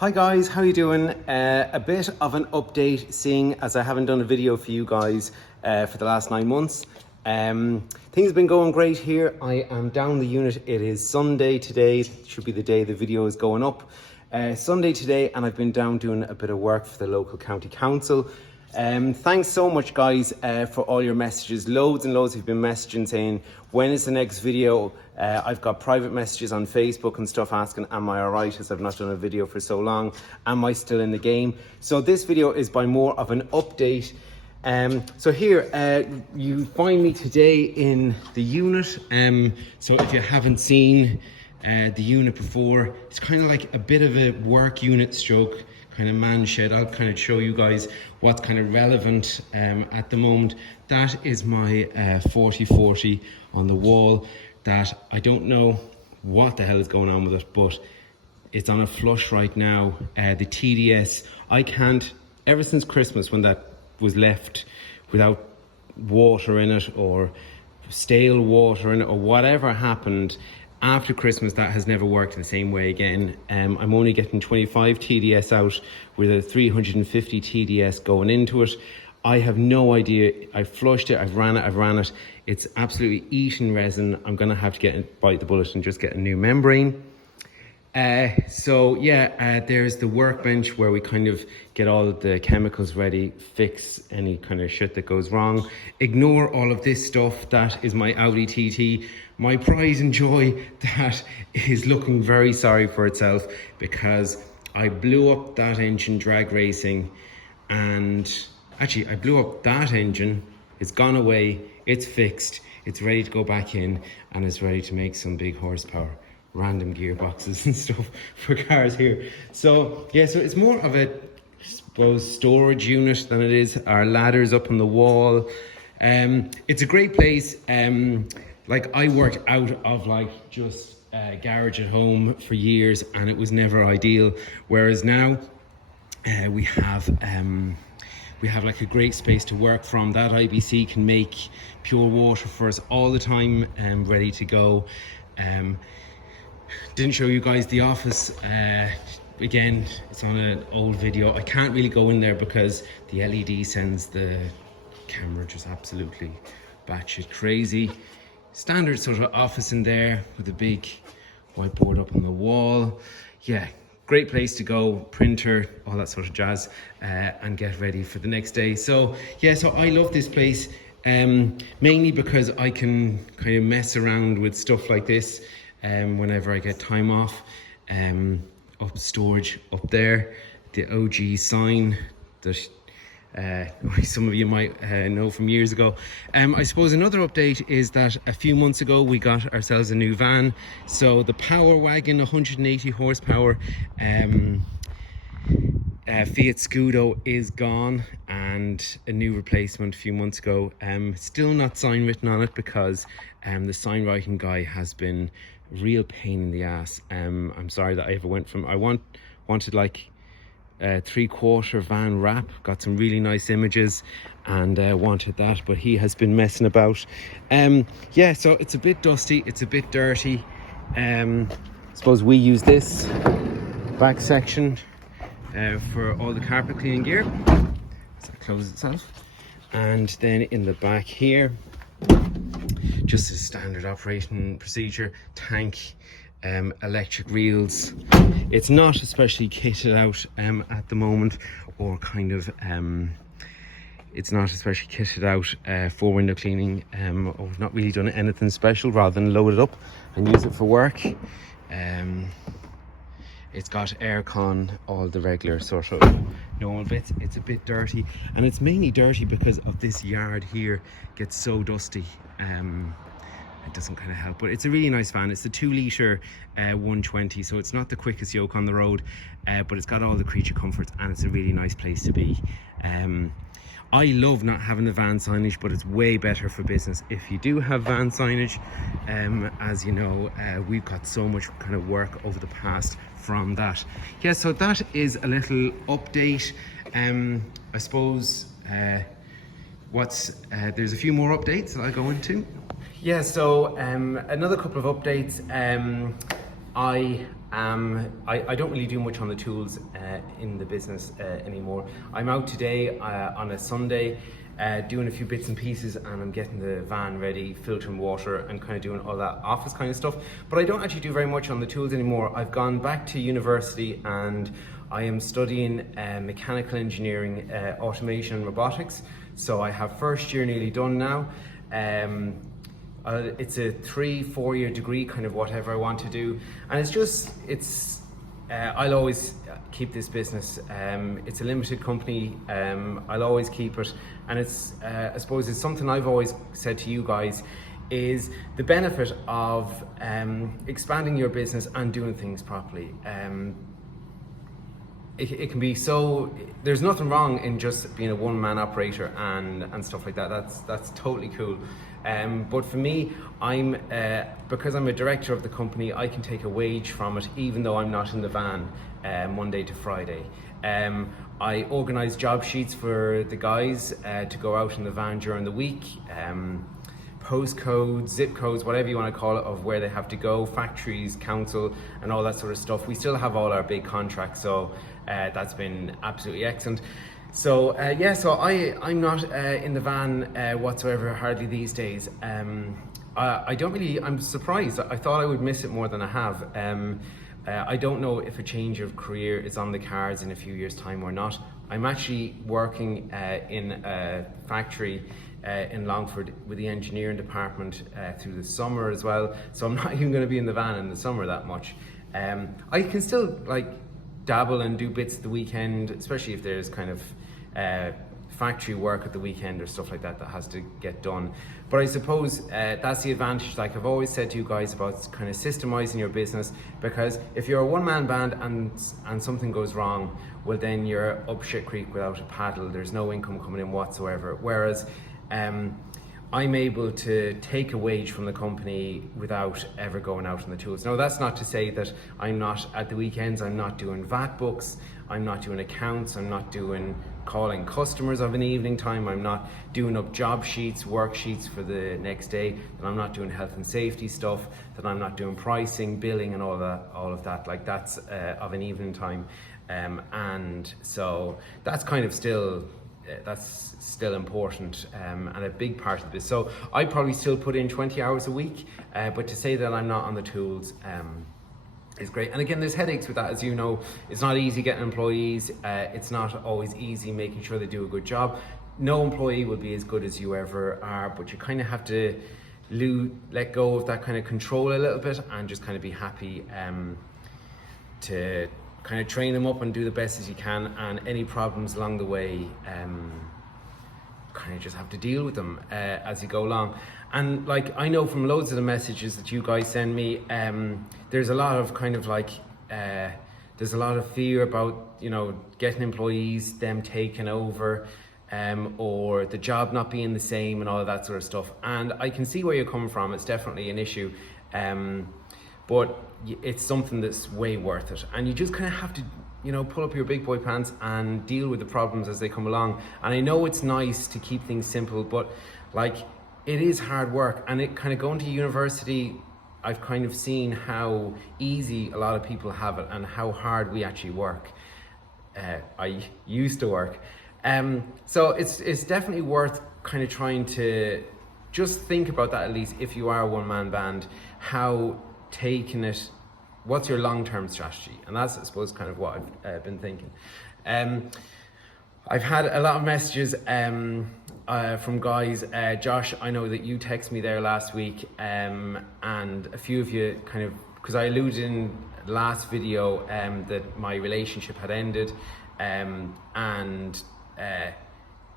Hi guys, how you doing? A bit of an update, seeing as I haven't done a video for you guys for the last 9 months. Things have been going great here. I am down the unit. It is Sunday today. It should be the day the video is going up. Sunday today, and I've been down doing a bit of work for the local county council. Thanks so much guys for all your messages. Loads and loads have been messaging saying, when is the next video? I've got private messages on Facebook and stuff asking, am I alright, as I've not done a video for so long? Am I still in the game? So this video is by more of an update. So here, you find me today in the unit. So if you haven't seen the unit before, it's kind of like a bit of a work unit stroke kind of man shed. I'll kind of show you guys what's kind of relevant at the moment. That is my 4040 on the wall that I don't know what the hell is going on with it, but it's on a flush right now. The TDS, I can't, ever since Christmas when that was left without water in it or stale water in it or whatever happened, after Christmas that has never worked the same way again. I'm only getting 25 TDS out with a 350 TDS going into it. I have no idea. I flushed it, I've ran it. It's absolutely eating resin. I'm gonna have to bite the bullet and just get a new membrane. So yeah, there's the workbench where we kind of get all of the chemicals ready, fix any kind of shit that goes wrong. Ignore all of this stuff. That is my Audi TT, my pride and joy, that is looking very sorry for itself because I blew up that engine drag racing, and actually I blew up that engine. It's gone away, it's fixed, it's ready to go back in, and it's ready to make some big horsepower. Random gearboxes and stuff for cars here. So yeah, so it's more of a, I suppose, storage unit than it is our ladders up on the wall. It's a great place. Like I worked out of like just a garage at home for years, and it was never ideal. Whereas now we have like a great space to work from. That IBC can make pure water for us all the time and ready to go. Didn't show you guys the office. Again, it's on an old video. I can't really go in there because the LED sends the camera just absolutely batshit crazy. Standard sort of office in there with a big whiteboard up on the wall. Yeah, great place to go, printer, all that sort of jazz, and get ready for the next day. So yeah, so I love this place mainly because I can kind of mess around with stuff like this whenever I get time off. Up storage up there, the OG sign that some of you might know from years ago. I suppose another update is that a few months ago we got ourselves a new van. So the Power Wagon 180 horsepower Fiat Scudo is gone, and a new replacement a few months ago. Still not sign written on it because the sign writing guy has been a real pain in the ass. I'm sorry that I ever went from, I wanted like a 3/4 van wrap, got some really nice images and wanted that, but he has been messing about. Yeah, so it's a bit dusty, it's a bit dirty. Suppose we use this back section for all the carpet cleaning gear. So it closes itself. And then in the back here, just a standard operating procedure, tank, electric reels. It's not especially kitted out at the moment, or kind of it's not especially kitted out for window cleaning. I've not really done anything special rather than load it up and use it for work. It's got aircon, all the regular sort of normal bits. It's a bit dirty, and it's mainly dirty because of this yard here gets so dusty. It doesn't kind of help, but it's a really nice van. It's the 2-litre 120, so it's not the quickest yoke on the road, but it's got all the creature comforts, and it's a really nice place to be. I love not having the van signage, but it's way better for business if you do have van signage. As you know, we've got so much kind of work over the past from that. Yeah, so that is a little update. I suppose there's a few more updates that I'll go into. Yeah, so another couple of updates. I I don't really do much on the tools in the business anymore. I'm out today on a Sunday doing a few bits and pieces, and I'm getting the van ready, filtering water and kind of doing all that office kind of stuff. But I don't actually do very much on the tools anymore. I've gone back to university and I am studying mechanical engineering, automation and robotics. So I have first year nearly done now. It's a 3-4 year degree, kind of whatever I want to do, and I'll always keep this business. It's a limited company. I'll always keep it, and I suppose it's something I've always said to you guys, is the benefit of expanding your business and doing things properly. It can be so, there's nothing wrong in just being a one-man operator and stuff like that. That's totally cool. But for me, because I'm a director of the company, I can take a wage from it even though I'm not in the van Monday to Friday. I organise job sheets for the guys to go out in the van during the week. Postcodes, zip codes, whatever you want to call it, of where they have to go, factories, council, and all that sort of stuff. We still have all our big contracts, so that's been absolutely excellent. So I'm not in the van whatsoever, hardly these days. I'm surprised. I thought I would miss it more than I have. I don't know if a change of career is on the cards in a few years' time or not. I'm actually working in a factory in Longford with the engineering department through the summer as well, so I'm not even going to be in the van in the summer that much. I can still dabble and do bits at the weekend, especially if there's kind of factory work at the weekend or stuff like that has to get done. But I suppose that's the advantage, like I've always said to you guys, about kind of systemizing your business, because if you're a one-man band and something goes wrong, well then you're up shit creek without a paddle. There's no income coming in whatsoever. Whereas I'm able to take a wage from the company without ever going out on the tools. Now, that's not to say that I'm not, at the weekends, I'm not doing VAT books, I'm not doing accounts, I'm not doing calling customers of an evening time, I'm not doing up job sheets, worksheets for the next day, that I'm not doing health and safety stuff, that I'm not doing pricing, billing and all of that, like that's of an evening time. And so that's kind of still, that's still important and a big part of this. So I probably still put in 20 hours a week, but to say that I'm not on the tools is great. And again, there's headaches with that, as you know. It's not easy getting employees. It's not always easy making sure they do a good job. No employee will be as good as you ever are, but you kind of have to let go of that kind of control a little bit and just kind of be happy to kind of train them up and do the best as you can, and any problems along the way kind of just have to deal with them as you go along. And like, I know from loads of the messages that you guys send me, there's a lot of kind of like there's a lot of fear about, you know, getting employees, them taking over, or the job not being the same and all of that sort of stuff. And I can see where you're coming from. It's definitely an issue, but it's something that's way worth it. And you just kind of have to, you know, pull up your big boy pants and deal with the problems as they come along. And I know it's nice to keep things simple, but like, it is hard work. And it kind of going to university, I've kind of seen how easy a lot of people have it and how hard we actually work. I used to work. So it's definitely worth kind of trying to just think about that, at least if you are a one-man band, how taking it, what's your long-term strategy? And that's, I suppose, kind of what I've been thinking. I've had a lot of messages from guys. Josh, I know that you texted me there last week, and a few of you kind of, because I alluded in the last video that my relationship had ended, and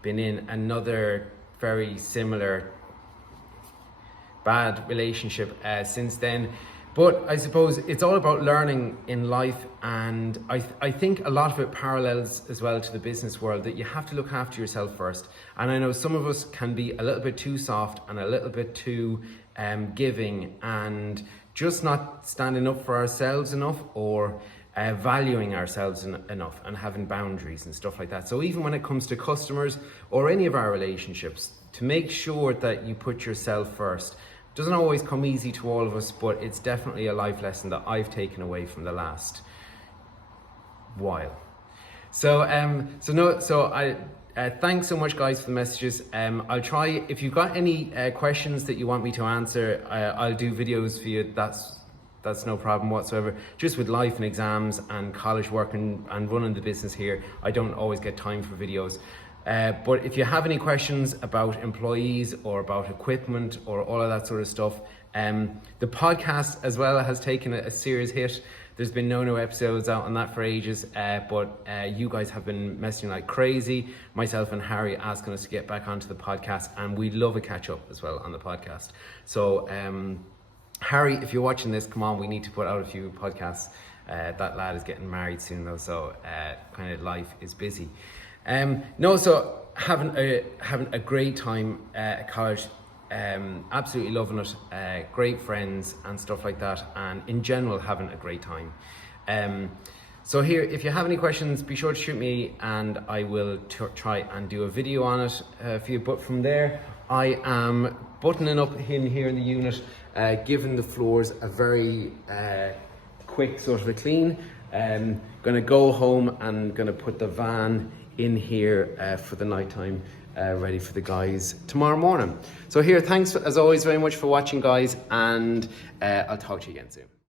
been in another very similar bad relationship since then. But I suppose it's all about learning in life, and I think a lot of it parallels as well to the business world, that you have to look after yourself first. And I know some of us can be a little bit too soft and a little bit too giving, and just not standing up for ourselves enough, or valuing ourselves enough, and having boundaries and stuff like that. So even when it comes to customers or any of our relationships, to make sure that you put yourself first doesn't always come easy to all of us, but it's definitely a life lesson that I've taken away from the last while. Thanks so much, guys, for the messages. I'll try, if you've got any questions that you want me to answer, I'll do videos for you. That's no problem whatsoever. Just with life and exams and college work and running the business here, I don't always get time for videos. But if you have any questions about employees or about equipment or all of that sort of stuff, the podcast as well has taken a serious hit. There's been no episodes out on that for ages, but you guys have been messaging like crazy, myself and Harry asking us to get back onto the podcast, and we'd love a catch up as well on the podcast. So Harry, if you're watching this, come on, we need to put out a few podcasts. That lad is getting married soon though, so kind of life is busy. So having a great time at college, absolutely loving it, great friends and stuff like that, and in general having a great time. So here, if you have any questions, be sure to shoot me and I will try and do a video on it for you. But from there, I am buttoning up in here in the unit, giving the floors a very quick sort of a clean. Gonna go home and gonna put the van in here for the nighttime, ready for the guys tomorrow morning. So here, thanks as always very much for watching, guys, and I'll talk to you again soon.